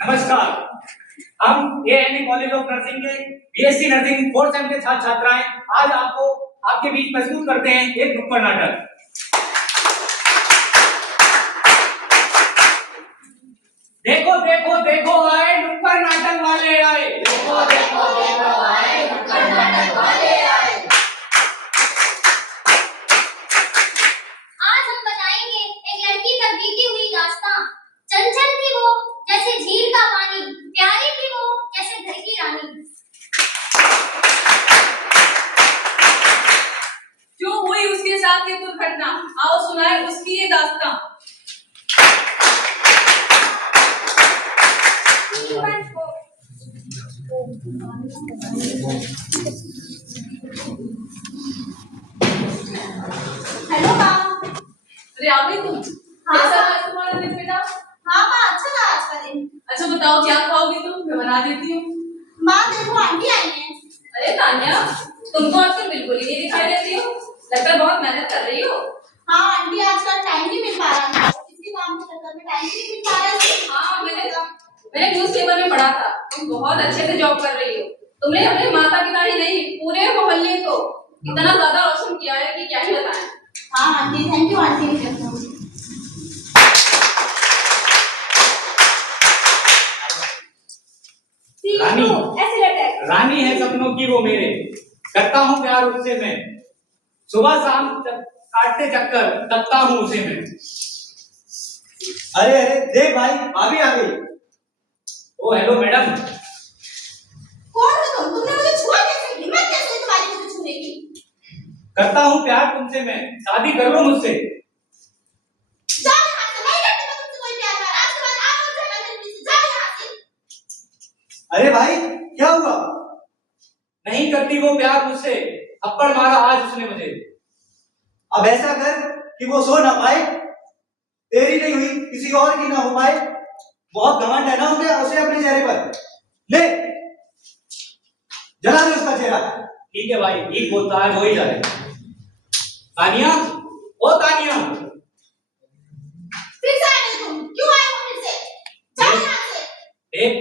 नमस्कार। हम एएनई college of nursing के बीएससी नर्सिंग फोर्थ सेम के छात्र छात्राएं आज आपको आपके बीच प्रस्तुत करते हैं एक नुक्कड़ नाटक। देखो देखो देखो आए नुक्कड़ नाटक वाले आए। देखो देखो देखो आए नुक्कड़ नाटक वाले आए। आज हम बताएंगे एक लड़की तक बीती हुई दास्तां। चंचल थी वो जैसे झील का पानी, प्यारी थी वो जैसे घर की रानी। क्यों हुई उसके साथ ये दुर्घटना, आओ सुनाए उसकी ये दास्तां। हेलो माँ। अरे आओ तुम। कैसा रहा तुम्हारा दिन बेटा? हाँ माँ, अच्छा रहा आज का दिन। अच्छा बताओ क्या खाओगी तुम, मैं बना देती हूँ। माँ देखो आंटी आई हैं। अरे तान्या, तुम तो आजकल बिल्कुल ही नहीं दिखाई देती हो, लगता है बहुत मेहनत कर रही हो। हाँ आंटी, आजकल टाइम नहीं मिल पा रहा है, इसी काम के चक्कर में टाइम नहीं मिल पा रहा है। हाँ मैंने न्यूज़पेपर में पढ़ा था, तुम बहुत अच्छे से जॉब कर रही हो। तुमने अपने माता पिता ही नहीं पूरे मोहल्ले को इतना ज्यादा रोशन किया है कि क्या ही बताएं। हाँ आंटी, थैंक यू आंटी। रानी रानी है सपनों की वो मेरे, करता हूँ प्यार उससे मैं, सुबह शाम काटते चक्कर तकता हूँ उसे मैं। अरे अरे देख भाई, भाभी आ गई। ओ हेलो मैडम। कौन हो तुम? तुमने मुझे छुआ कैसे? हिम्मत कैसे हुई तुम्हारी मुझे छूने की? करता हूँ प्यार तुमसे मैं, शादी कर लो मुझसे। जाओ यहाँ से, नहीं करती मैं तुमसे कोई प्यार व्यार। आज के बाद आप और जाना मेरे पीछे, जाओ यहाँ से। अरे भाई क्या हुआ? नहीं करती वो प्यार मुझसे, थप्पड़ मारा आज उसने मुझे। अब ऐसा कर कि वो सो ना पाए, तेरी नहीं हुई किसी और की ना हो पाए। बहुत घमंड है ना उसे अपने चेहरे पर। ले जला दे उसका चेहरा। ठीक है भाई, ठीक बोलता है वो ही जाए। तानिया, ओ तानिया। फिर से आए तुम, क्यों आए हो फिर से? जाओ यहाँ से। देख,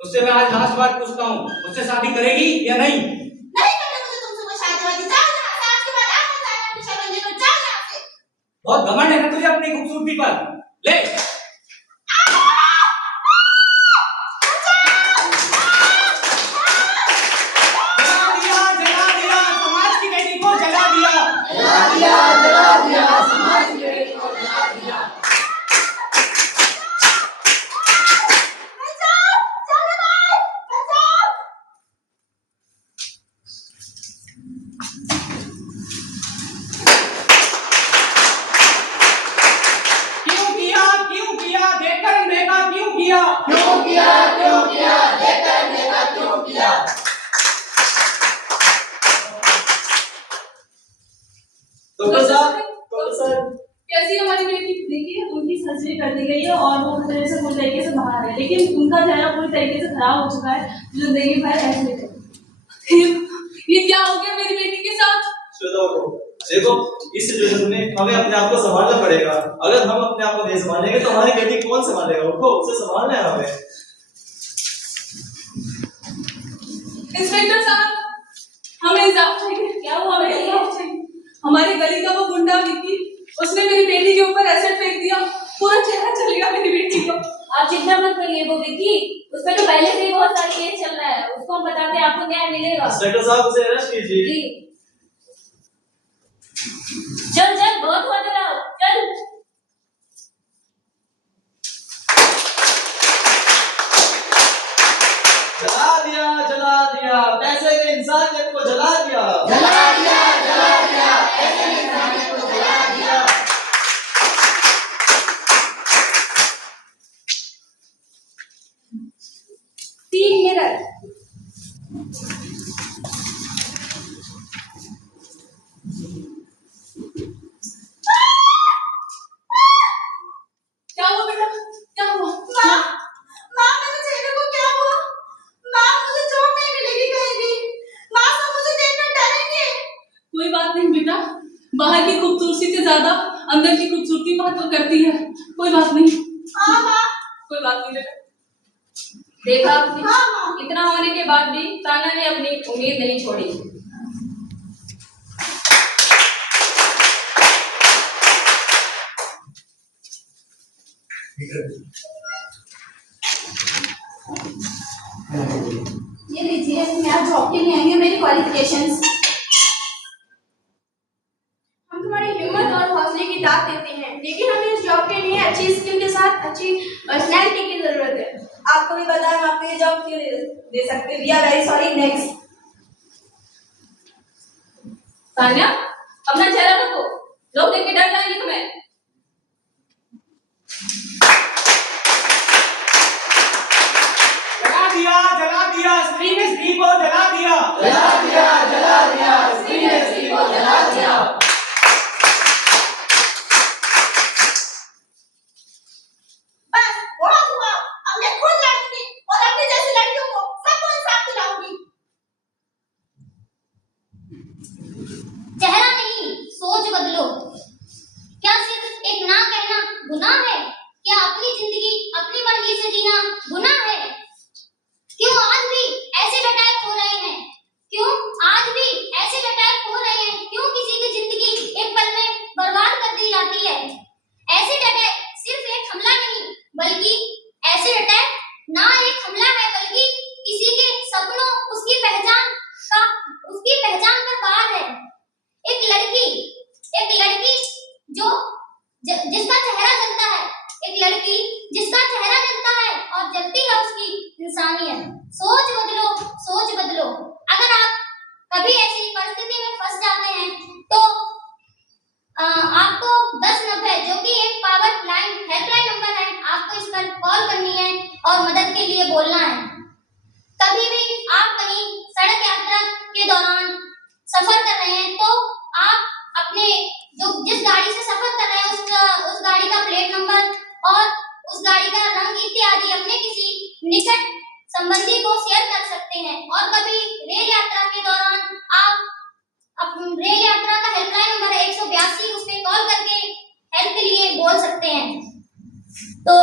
उससे मैं आज लास्ट बार पूछता हूँ, मुझसे शादी करेगी या नहीं? नहीं करना मुझे तुमसे कोई शादी वादी। जाओ यहाँ से, आज के बाद आप मत आना निशा बंदे को। जाओ यहाँ से। बहुत घमंड है ना तुझे अपनी खूबसूरती पर। ले जला दिया समाज की बेटी को, जला दिया समाज की बेटी को जला दिया। बचाओ, चलो भाई, बचाओ। क्यों किया देखकर अनदेखा क्यों किया? क्यों किया देखकर देखा क्यों किया? डॉक्टर साहब कैसी हमारी बेटी? देखिए उनकी सर्जरी कर दी गई है और वो खतरे से पूरी तरीके से बाहर है, लेकिन उनका चेहरा पूरी तरीके से खराब हो चुका है। जिंदगी भर ऐसे ये क्या हो गया मेरी बेटी के साथ? देखो, इस सिचुएशन में हमें अपने आप को संभालना पड़ेगा। अगर हम अपने आप को नहीं संभालेंगे तो हमारी बेटी कौन संभालेगा? उसे संभालना है हमें। इंस्पेक्टर साहब, हमें इंसाफ चाहिए। क्या हुआ? हमें इंसाफ चाहिए। हमारी गली का वो गुंडा विक्की, उसने मेरी बेटी के ऊपर एसिड फेंक दिया, पूरा चेहरा चल गया मेरी बेटी का। आप चिंता मत करिए, वो विक्की उसमें तो पहले से ही बहुत सारे केस चल रहा है, उसको हम बताते हैं, आपको न्याय मिलेगा। इंस्पेक्टर साहब उसे अरेस्ट कीजिए। जी चल चल, बहुत हुआ तेरा, चल। जला दिया पैसे के इंसानियत को जला दिया। ऐसे इंसानियत को जला दिया। 3 मिनट। क्या हुआ बेटा? क्या हुआ? माँ, माँ मेरे चेहरे को क्या हुआ? माँ मुझे चोट नहीं मिलेगी कहीं भी। माँ सब मुझे देखकर डरेंगे। कोई बात नहीं बेटा, बाहर की खूबसूरती से ज्यादा अंदर की खूबसूरती महत्व करती है। कोई बात नहीं। हाँ माँ। कोई बात नहीं बेटा। देखा आपने? हाँ, हाँ। इतना होने के बाद भी तान्या ने अपनी उम्मीद नहीं छोड़ी। ये लीजिए, मैं आज जॉब के लिए आई हूँ, मेरी क्वालिफिकेशंस। हम तुम्हारी हिम्मत और हौसले की दाद देते हैं, लेकिन हमें इस जॉब के लिए अच्छी स्किल के साथ अच्छी पर्सनैलिटी की जरूरत है। आपको भी पता है हम आपको ये जॉब क्यों दे सकते। We are very sorry. Next. Tanya, अपना चेहरा रखो, लोग देख के डर जाएंगे तुम्हें। जला दिया, स्त्री ने स्त्री को जला दिया। स्त्री ने स्त्री को जला दिया। बस बहुत हुआ, अब मैं खुद लड़ूंगी और अपनी जैसी लड़कियों को सबको इंसाफ दिलाऊंगी। चेहरा नहीं, सोच बदलो। क्या सिर्फ एक ना कहना गुनाह है? क्या अपनी जिंदगी अपनी मर्जी से जीना गुनाह है? क्यों आज भी ऐसे अटैक हो रहे हैं? क्यों आज भी ऐसे अटैक हो रहे हैं? क्यों किसी की जिंदगी एक पल में बर्बाद कर दी जाती है? ऐसे अटैक सिर्फ एक हमला नहीं, बल्कि ऐसे अटैक ना एक हमला है, बल्कि किसी के सपनों, उसकी पहचान पर वार है। एक लड़की जो जिसका चेहरा जलता है, एक लड़की जिसका चेहरा जलता है और जलती है उसकी इंसानियत। सोच बदलो, सोच बदलो। अगर आप कभी ऐसी परिस्थिति में फंस जाते हैं तो आपको 1090 जो कि एक पावर लाइन हेल्पलाइन नंबर है, आपको इस पर कॉल करनी है और मदद के लिए बोलना है। कभी भी आप कहीं सड़क यात्रा के दौरान सफर कर रहे हैं तो आप अपने जिस गाड़ी से सफर कर रहे हैं उस गाड़ी का प्लेट नंबर और उस गाड़ी का रंग इत्यादि अपने किसी निकट संबंधी को शेयर कर सकते हैं। और कभी रेल यात्रा के दौरान आप रेल यात्रा का हेल्पलाइन नंबर 182 उस पे कॉल करके हेल्प के लिए बोल सकते हैं। तो